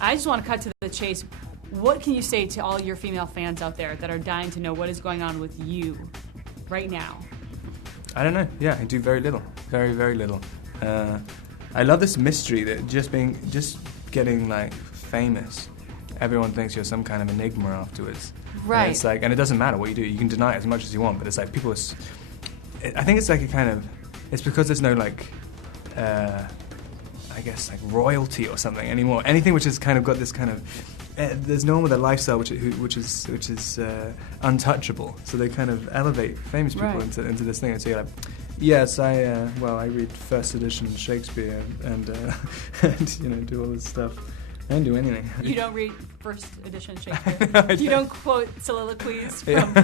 I just want to cut to the chase. What can you say to all your female fans out there that are dying to know what is going on with you right now? I don't know. Yeah, I do very little. Very, very little. I love this mystery that just getting like famous. Everyone thinks you're some kind of enigma afterwards. Right. And it's like, and it doesn't matter what you do. You can deny it as much as you want, but it's like people I think it's like a kind of, it's because there's no like, I guess like royalty or something anymore. Anything which has kind of got this kind of, there's no one with a lifestyle which is untouchable. So they kind of elevate famous people into this thing. And so you're like, yes, I read first edition Shakespeare and do all this stuff. I don't do anything. You don't read first edition Shakespeare? You don't quote soliloquies from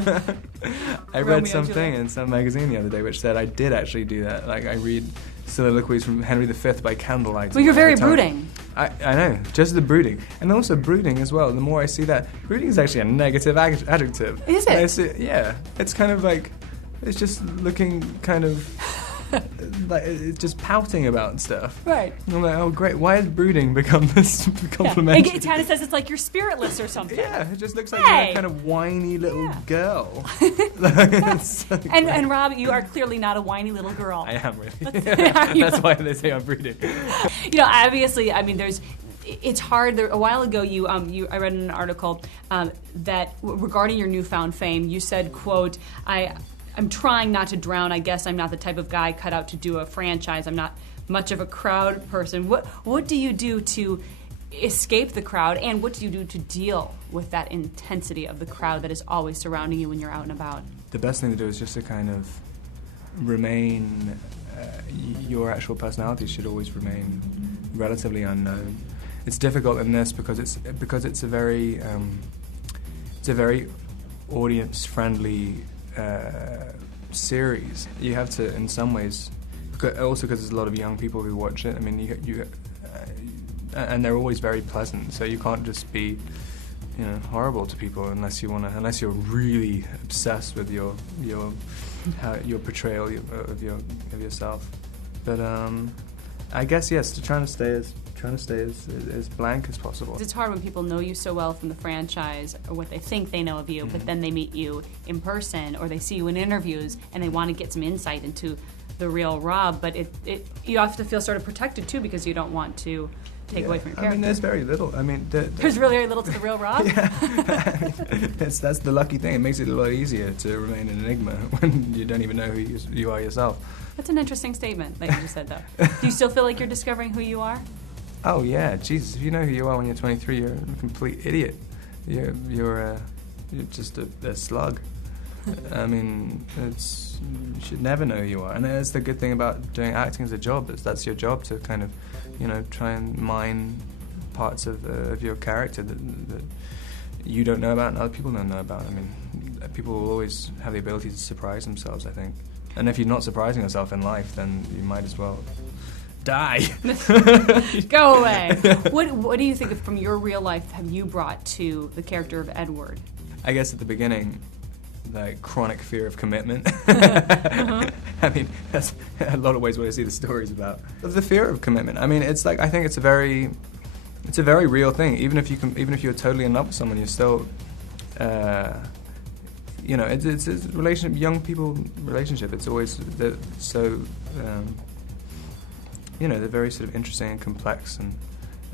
I read something in some magazine the other day which said I did actually do that. Like I read soliloquies from Henry V by candlelight. Well, you're very brooding. I know, just the brooding. And also brooding as well. The more I see that, brooding is actually a negative adjective. Is it? Yeah. It's kind of like, it's just looking kind of... like it's just pouting about stuff. Right. And I'm like, oh great, why has brooding become this complimentary? Yeah. It kind of says it's like you're spiritless or something. Yeah, it just looks like you're a kind of whiny little girl. And Rob, you are clearly not a whiny little girl. I am really. That's why they say I'm brooding. Obviously, I mean, it's hard. A while ago, I read in an article that regarding your newfound fame, you said, quote, I'm trying not to drown. I guess I'm not the type of guy cut out to do a franchise. I'm not much of a crowd person. What do you do to escape the crowd, and what do you do to deal with that intensity of the crowd that is always surrounding you when you're out and about? The best thing to do is just to kind of remain, your actual personality should always remain relatively unknown. It's difficult in this because it's a very audience-friendly series. You have to, in some ways, also because there's a lot of young people who watch it. I mean, you and they're always very pleasant. So you can't just be, horrible to people unless you're really obsessed with your portrayal of yourself. But I guess yes, trying to stay as blank as possible. It's hard when people know you so well from the franchise, or what they think they know of you, but then they meet you in person, or they see you in interviews, and they want to get some insight into the real Rob. But you have to feel sort of protected too, because you don't want to take away from your character. I mean, there's very little. I mean, there's really very little to the real Rob. Yeah, that's the lucky thing. It makes it a lot easier to remain an enigma when you don't even know who you are yourself. That's an interesting statement that you just said, though. Do you still feel like you're discovering who you are? Oh yeah, Jesus! If you know who you are when you're 23, you're a complete idiot. You're just a slug. I mean, you should never know who you are, and that's the good thing about doing acting as a job. That's your job to kind of, try and mine parts of your character that you don't know about and other people don't know about. I mean, people will always have the ability to surprise themselves, I think. And if you're not surprising yourself in life, then you might as well die. Go away. What do you think from your real life have you brought to the character of Edward? I guess at the beginning, like chronic fear of commitment. I mean, that's a lot of ways what I see the stories about. The fear of commitment. I mean, it's like, I think it's a very real thing. Even if you're totally in love with someone, you're still, it's a relationship, young people relationship. It's always so. They're very sort of interesting and complex, and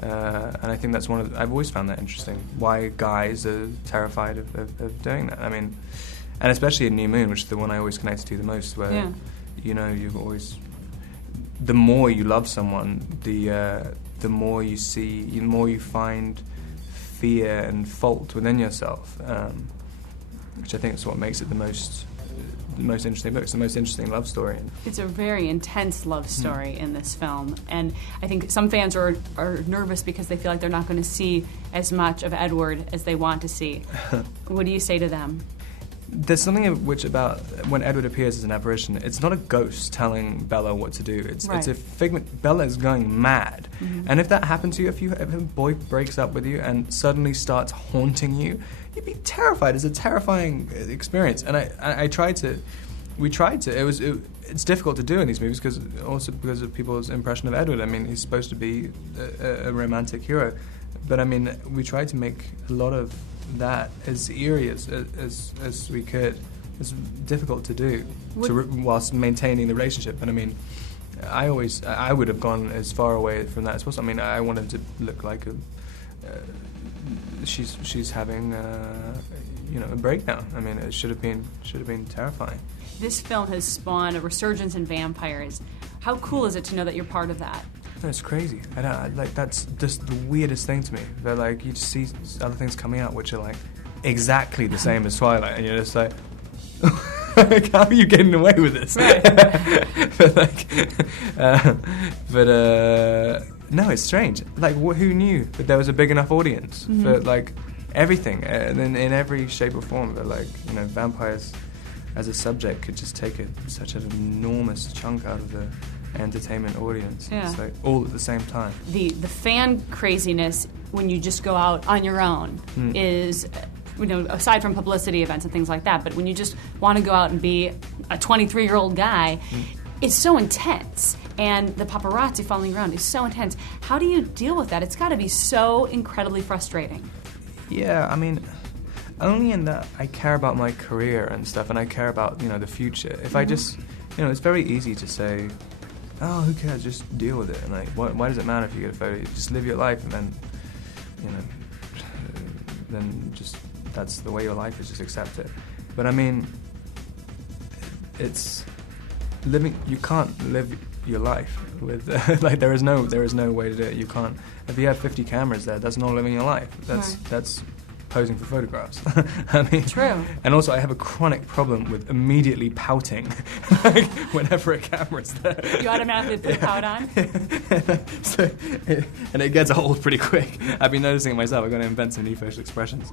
I think that's I've always found that interesting. Why guys are terrified of doing that. I mean, and especially in New Moon, which is the one I always connect to the most, where you've always, the more you love someone, the more you see, the more you find fear and fault within yourself, which I think is what makes it the most interesting book. It's the most interesting love story. It's a very intense love story in this film, and I think some fans are nervous because they feel like they're not going to see as much of Edward as they want to see. What do you say to them? There's something about when Edward appears as an apparition. It's not a ghost telling Bella what to do. It's a figment. Bella is going mad, and if that happened to you, if a boy breaks up with you and suddenly starts haunting you, you'd be terrified. It's a terrifying experience, and we tried to. It's difficult to do in these movies because of people's impression of Edward. I mean, he's supposed to be a romantic hero, But I mean, we tried to make a lot of that as eerie as we could. It's difficult to do whilst maintaining the relationship. And I mean, I would have gone as far away from that as possible. I mean, I wanted to look like she's having a breakdown. I mean, it should have been terrifying. This film has spawned a resurgence in vampires. How cool is it to know that you're part of that? It's crazy. That's just the weirdest thing to me. That like you just see other things coming out which are like exactly the same as Twilight, and you're just like, like, how are you getting away with this? Right. No, it's strange. Like, who knew that there was a big enough audience for like everything, and in every shape or form? That like vampires as a subject could just take such an enormous chunk out of the entertainment audience. Yeah. It's like all at the same time. The fan craziness when you just go out on your own is, aside from publicity events and things like that, but when you just want to go out and be a 23-year-old guy, it's so intense. And the paparazzi following around is so intense. How do you deal with that? It's got to be so incredibly frustrating. Yeah, I mean, only in that I care about my career and stuff, and I care about the future. If I just, it's very easy to say, oh, who cares? Just deal with it. And like, why does it matter if you get a photo? Just live your life, and then, then just that's the way your life is. Just accept it. But I mean, it's living. You can't live your life with like there is no way to do it. You can't. If you have 50 cameras there, that's not living your life. That's posing for photographs. I mean, true. And also, I have a chronic problem with immediately pouting like, whenever a camera's there. You automatically put a pout on? And it gets old pretty quick. I've been noticing it myself. I've got to invent some new facial expressions.